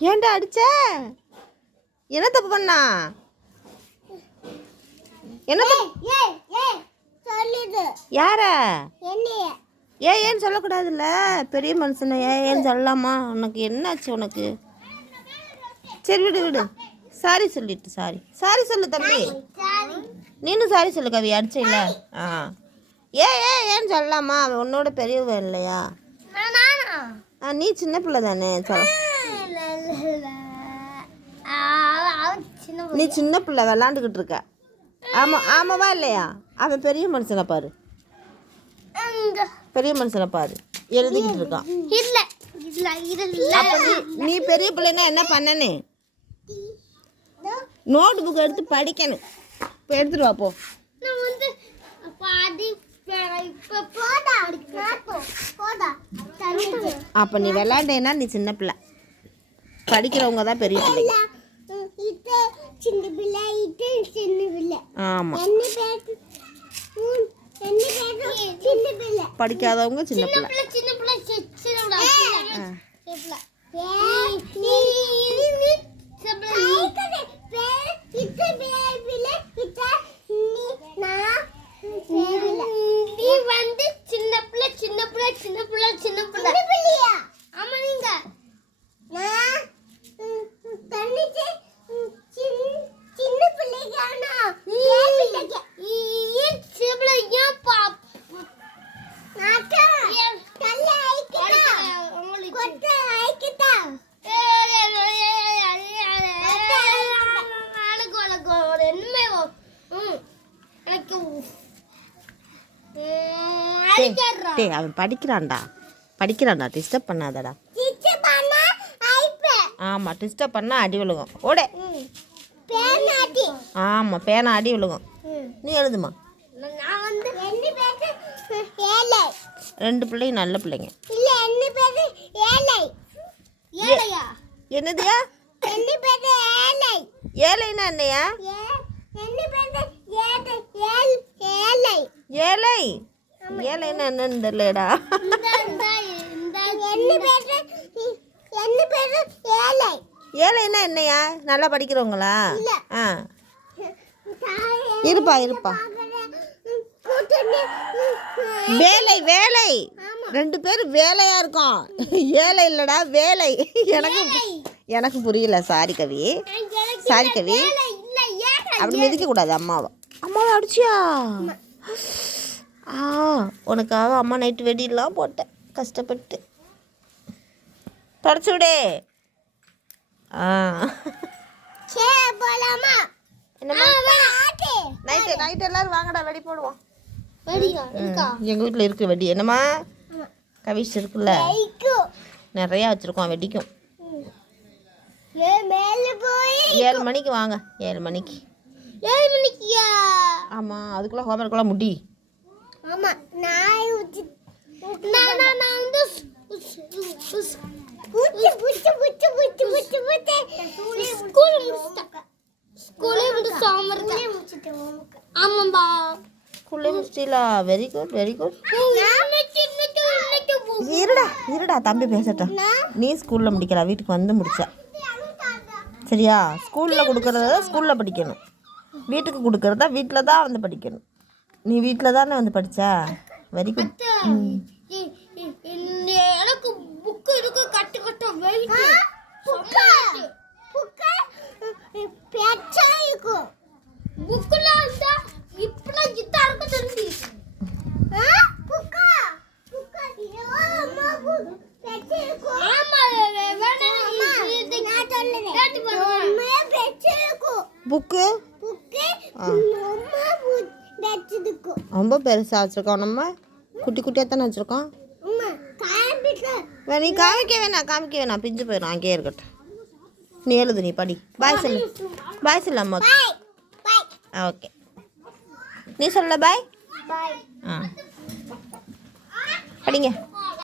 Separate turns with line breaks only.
ஏன்டா அடிச்ச? என்ன தப்பு பண்ணா? என்ன யார? ஏ ஏன்னு சொல்லக்கூடாதுல்ல? பெரிய மனுஷனை ஏ ஏன்னு சொல்லலாமா? உனக்கு என்னாச்சு உனக்கு? சரி விடு விடு. சாரி சொல்லிட்டு சாரி. சாரி சொல்லு தம்பி. நீனும் சாரி சொல்லு கவி அடிச்சில்ல? ஆ. ஏ ஏ ஏன்னு சொல்லலாமா? அவன் உன்னோட பெரியவ இல்லையா? ஆ நீ சின்ன பிள்ளை தானே சொல்
சின்ன
நீ சின்ன பிள்ளை விளாண்டுக்கிட்டு இருக்க. ஆமாம் ஆமாவா இல்லையா? அவன் பெரிய மனுஷனை பாரு. பெரிய மனுஷனை பாரு. எழுதிக்கிட்டு இருக்கான்.
இல்ல
நீ பெரிய பிள்ளைன்னா என்ன பண்ணனே? நோட் புக் எடுத்து படிக்கணும். இப்போ எடுத்துட்டு வா போ. அப்போ நீ விளாண்டேன்னா நீ சின்ன பிள்ளை. படிக்கிறவங்க தான் பெரிய பிள்ளை படிக்காதவங்க சின்ன பிள்ளை
பிள்ளை சின்ன பிள்ளை சி- சின்ன பிள்ளை
ஆ.
சின்ன பிள்ளை நீ நீ நீ சின்ன பிள்ளை நீ வந்து சின்ன பிள்ளை சின்ன பிள்ளை சின்ன பிள்ளை சின்ன பிள்ளை பிள்ளையா ஆமா நீங்க நான் தண்ணிச்சு சின்ன பிள்ளைக்கானா ஏன் பிள்ளைக்கு ஏன் சின்ன பிள்ளை ஏன் பாப் நாட்டா கல்ல ஐக்கிட்டா கொட்ட ஐக்கிட்டா எனக்கு
டேய், அவன் படிக்கிறான்டா. படிக்கிறான்டா. டிஸ்டர்ப் பண்ணாதடா. ஆமாம் டிஸ்டர்ப் பண்ணால் அடி விழுகும். ஓடே. ஆமாம் பேனா அடி. விழுகும். நீ எழுதுமா?
ரெண்டு
பிள்ளையும் நல்ல பிள்ளைங்க. என்னதுயா? ஏழைன்னா என்னையா
ஏ- ரெண்டு பேரு ஏழை ஏழ் ஏழை
ஏழை ஏழைன்னா என்னன்னு தெரியலடா ஏழைன்னா என்னையா நல்லா படிக்கிறவங்களா
இல்ல.
ஆ இருப்பா இருப்பா வேலை வேலை ரெண்டு பேரும் வேலையா இருக்கோம் ஏழை இல்லடா வேலை எனக்கு எனக்கு புரியல சாரி கவி சாரி கவி அப்படி மிதிக்க கூடாது அம்மாவை அம்மாவை அடிச்சியா ஆ உனக்காக அம்மா நைட்டு வெடியெல்லாம் போட்டேன். கஷ்டப்பட்டு. தொடச்சு விடு. ஆ.
போலாமா?
நைட்டு நைட்டு எல்லாரும் வாங்கடா வெடி போடுவோம். எங்கள் வீட்டில் இருக்கு? வெடி. என்னம்மா? கவிஷ் இருக்குல்ல? நிறையா வச்சுருக்கோம் வெடிக்கும்.
ஏ மேல போய்
ஏழு மணிக்கு வாங்க ஏழு மணிக்கு.
ஏழு மணிக்கியா?
ஆமாம் அதுக்குள்ளே ஹோம்ஒர்க்கெல்லாம் முடி.
ஆமா நான் ஊத்தி நான் வந்து புச்சு புச்சு புச்சு புச்சு புச்சு புச்சு ஸ்கூல் முடிச்சிட்டேன் ஸ்கூலே முடிச்சு ஹோம்ஒர்க் ஆமாம்பா.
ஸ்கூல்லே முடிச்சிட்டீங்களா? வெரி குட் வெரி குட் இருடா இருடா தம்பி பேசட்டும். நீ? ஸ்கூலில் முடிக்கிறா வீட்டுக்கு வந்து முடிச்ச. சரியா? ஸ்கூலில் கொடுக்கறத ஸ்கூலில் படிக்கணும். வீட்டுக்கு கொடுக்கறத வீட்டில் தான் வந்து படிக்கணும். நீ வீட்டில் தானே வந்து படிச்ச? வெரி குட்
எனக்கு புக்கு இருக்கு கட்டு கட்டு வெயிட் புக்கா புக்கா
ரொம்ப பெருசாக வச்சுருக்கோம். நம்ம குட்டி குட்டியாக தானே வச்சுருக்கோம். நீ காமிக்க வேணாம் காமிக்க வேணாம் பிஞ்சு போயிடும் அங்கேயே இருக்கட்டும். நீ எழுது நீ படி. பாய் சொல்லு. பாய் சொல்லு அம்மா. ஓகே. நீ சொல்ல
பாய்
ஆ. படிங்க.